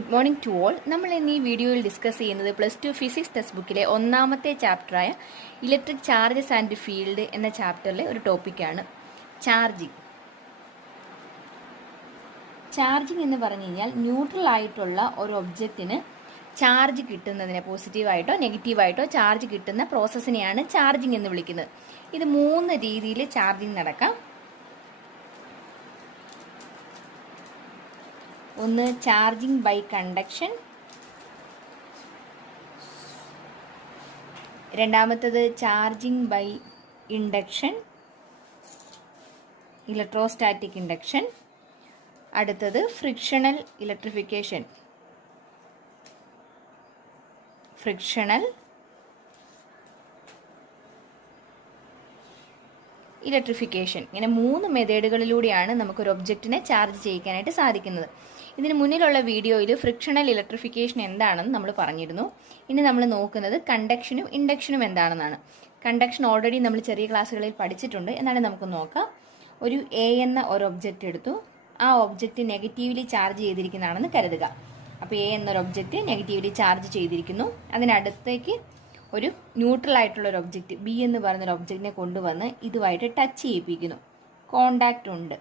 Good morning to all. നമ്മൾ ഇന്ന് ഈ വീഡിയോയിൽ ഡിസ്കസ് ചെയ്യുന്നത് +2 ഫിസിക്സ് ടെക്സ്റ്റ് ബുക്കിലെ ഒന്നാമത്തെ ചാപ്റ്ററായ ഇലക്ട്രിക് ചാർജസ് ആൻഡ് ഫീൽഡ് എന്ന ചാപ്റ്ററിലെ ഒരു ടോപ്പിക്കാണ് ചാർജിങ്. ചാർജിങ് എന്ന് പറഞ്ഞു കഴിഞ്ഞാൽ ന്യൂട്രൽ ആയിട്ടുള്ള ഒരു ഒബ്ജക്റ്റിന് ചാർജ് കിട്ടുന്നതിനെ, പോസിറ്റീവായിട്ടോ നെഗറ്റീവായിട്ടോ ചാർജ് കിട്ടുന്ന പ്രോസസ്സിനെയാണ് ചാർജിങ് എന്ന് വിളിക്കുന്നത്. ഇത് 3 രീതിയിൽ ചാർജിങ് നടക്കാം. ഒന്ന് ചാർജിങ് ബൈ കണ്ടക്ഷൻ, രണ്ടാമത്തത് charging by induction, electrostatic induction, അടുത്തത് ഫ്രിക്ഷണൽ ഇലക്ട്രിഫിക്കേഷൻ, ഫ്രിക്ഷണൽ ഇലക്ട്രിഫിക്കേഷൻ. ഇങ്ങനെ 3 മെത്തേഡുകളിലൂടെയാണ് നമുക്കൊരു ഒബ്ജക്റ്റിനെ ചാർജ് ചെയ്യിക്കാനായിട്ട് സാധിക്കുന്നത്. ഇതിന് മുന്നിലുള്ള വീഡിയോയിൽ ഫ്രിക്ഷണൽ ഇലക്ട്രിഫിക്കേഷൻ എന്താണെന്ന് നമ്മൾ പറഞ്ഞിരുന്നു. ഇനി നമ്മൾ നോക്കുന്നത് കണ്ടക്ഷനും ഇൻഡക്ഷനും എന്താണെന്നാണ്. കണ്ടക്ഷൻ ഓൾറെഡി നമ്മൾ ചെറിയ ക്ലാസ്സുകളിൽ പഠിച്ചിട്ടുണ്ട്. എന്നാലും നമുക്ക് നോക്കാം. ഒരു എ എന്ന ഒരു ഒബ്ജക്റ്റ് എടുത്തു. ആ ഒബ്ജക്റ്റ് നെഗറ്റീവ്ലി ചാർജ് ചെയ്തിരിക്കുന്നതാണെന്ന് കരുതുക. അപ്പോൾ എ എന്നൊരു ഒബ്ജക്റ്റ് നെഗറ്റീവ്ലി ചാർജ് ചെയ്തിരിക്കുന്നു. അതിനടുത്തേക്ക് ഒരു ന്യൂട്രൽ ആയിട്ടുള്ള ഒരു ഒബ്ജക്റ്റ് ബി എന്ന് പറയുന്നൊരു ഒബ്ജക്റ്റിനെ കൊണ്ടുവന്ന് ഇതുമായിട്ട് ടച്ച് ചെയ്യിപ്പിക്കുന്നു. കോണ്ടാക്റ്റ് ഉണ്ട്.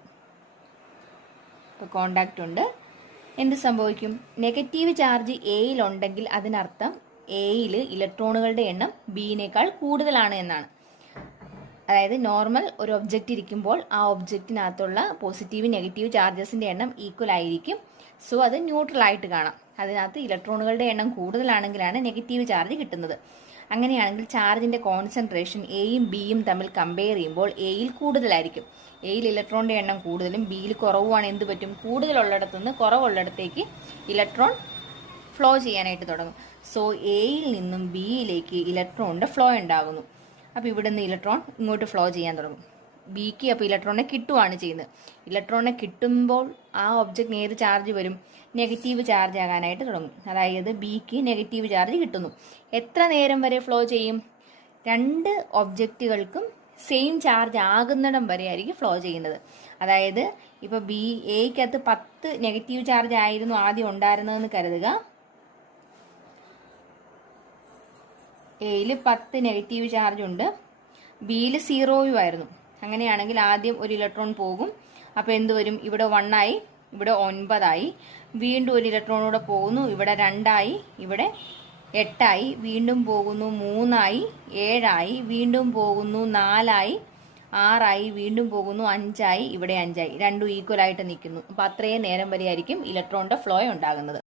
ഇപ്പോൾ കോണ്ടാക്റ്റ് ഉണ്ട്. എന്ത് സംഭവിക്കും? നെഗറ്റീവ് ചാർജ് എയിൽ ഉണ്ടെങ്കിൽ അതിനർത്ഥം എയിൽ ഇലക്ട്രോണുകളുടെ എണ്ണം ബിയിനേക്കാൾ കൂടുതലാണ് എന്നാണ്. അതായത് നോർമൽ ഒരു ഒബ്ജക്റ്റ് ഇരിക്കുമ്പോൾ ആ ഒബ്ജക്റ്റിനകത്തുള്ള പോസിറ്റീവ് നെഗറ്റീവ് ചാർജസിന്റെ എണ്ണം ഈക്വൽ ആയിരിക്കും. സോ അത് ന്യൂട്രൽ ആയിട്ട് കാണാം. അതിനകത്ത് ഇലക്ട്രോണുകളുടെ എണ്ണം കൂടുതലാണെങ്കിലാണ് നെഗറ്റീവ് ചാർജ് കിട്ടുന്നത്. അങ്ങനെയാണെങ്കിൽ ചാർജിന്റെ കോൺസെൻട്രേഷൻ എയും ബിയും തമ്മിൽ കമ്പയർ ചെയ്യുമ്പോൾ എയിൽ കൂടുതലായിരിക്കും. എയിൽ ഇലക്ട്രോണിന്റെ എണ്ണം കൂടുതലും ബിയിൽ കുറവുമാണ്. എന്ത് പറ്റും? കൂടുതലുള്ളിടത്തു നിന്ന് കുറവുള്ളിടത്തേക്ക് ഇലക്ട്രോൺ ഫ്ലോ ചെയ്യാനായിട്ട് തുടങ്ങും. സോ എയിൽ നിന്നും ബിയിലേക്ക് ഇലക്ട്രോണിന്റെ ഫ്ലോ ഉണ്ടാകുന്നു. അപ്പോൾ ഇവിടെ നിന്ന് ഇലക്ട്രോൺ ഇങ്ങോട്ട് ഫ്ലോ ചെയ്യാൻ തുടങ്ങും. ബിക്ക് അപ്പോൾ ഇലക്ട്രോണിനെ കിട്ടുകയാണ് ചെയ്യുന്നത്. ഇലക്ട്രോണിനെ കിട്ടുമ്പോൾ ആ ഒബ്ജക്റ്റിന് ഏത് ചാർജ് വരും? നെഗറ്റീവ് ചാർജ് ആകാനായിട്ട് തുടങ്ങും. അതായത് ബിക്ക് നെഗറ്റീവ് ചാർജ് കിട്ടുന്നു. എത്ര നേരം വരെ ഫ്ലോ ചെയ്യും? 2 ഒബ്ജക്റ്റുകൾക്കും സെയിം ചാർജ് ആകുന്നിടം വരെ ആയിരിക്കും ഫ്ലോ ചെയ്യുന്നത്. അതായത് ഇപ്പോൾ എയ്ക്കകത്ത് 10 നെഗറ്റീവ് ചാർജ് ആയിരുന്നു ആദ്യം ഉണ്ടായിരുന്നതെന്ന് കരുതുക. എയിൽ 10 നെഗറ്റീവ് ചാർജ് ഉണ്ട്, ബിയിൽ 0 ആയിരുന്നു. അങ്ങനെയാണെങ്കിൽ ആദ്യം ഒരു ഇലക്ട്രോൺ പോകും. അപ്പോൾ എന്ത് വരും? ഇവിടെ 1 ആയി, ഇവിടെ 9 ആയി. വീണ്ടും ഒരു ഇലക്ട്രോൺ കൂടെ പോകുന്നു. ഇവിടെ 2 ആയി, ഇവിടെ 8 ആയി. വീണ്ടും പോകുന്നു 3 ആയി, 7 ആയി. വീണ്ടും പോകുന്നു 4 ആയി, 6 ആയി. വീണ്ടും പോകുന്നു 5 ആയി, ഇവിടെ 5 ആയി. രണ്ടും ഈക്വൽ ആയിട്ട് നിൽക്കുന്നു. അപ്പോൾ അത്രയും നേരം വരെ ആയിരിക്കും ഇലക്ട്രോണിന്റെ ഫ്ലോ ഉണ്ടാകുന്നത്.